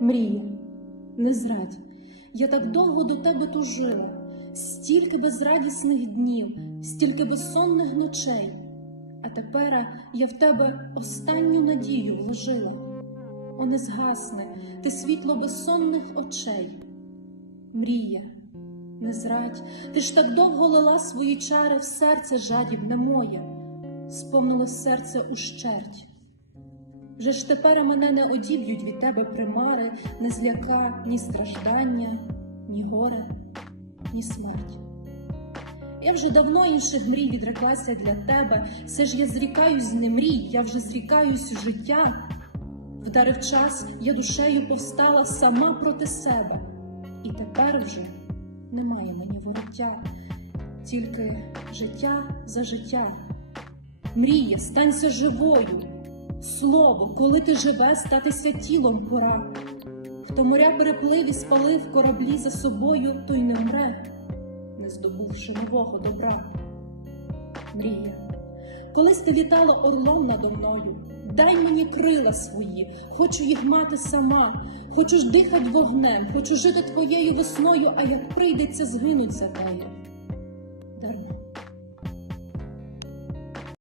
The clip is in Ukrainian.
Мрія, не зрадь, я так довго до тебе тужила, стільки безрадісних днів, стільки безсонних ночей, а тепер я в тебе останню надію вложила. О, не згасне ти світло безсонних очей. Мрія, не зрадь, ти ж так довго лила свої чари в серце жадібне моє, сповнило серце ущерть. Вже ж тепер мене не одіб'ють від тебе примари, не зляка ні страждання, ні горе, ні смерть. Я вже давно інших мрій відреклася для тебе, все ж я зрікаюсь не мрій, я вже зрікаюсь життя. Вдарив час, я душею повстала сама проти себе, і тепер вже немає мені вороття, тільки життя за життя. Мрія, станься живою. Слово, коли ти живе, статися тілом пора. Хто моря переплив і спалив кораблі за собою, той не мре, не здобувши нового добра. Мрія, колись ти літала орлом надо мною, дай мені крила свої, хочу їх мати сама, хочу ж дихать вогнем, хочу жити твоєю весною, а як прийдеться, згинуть за нею.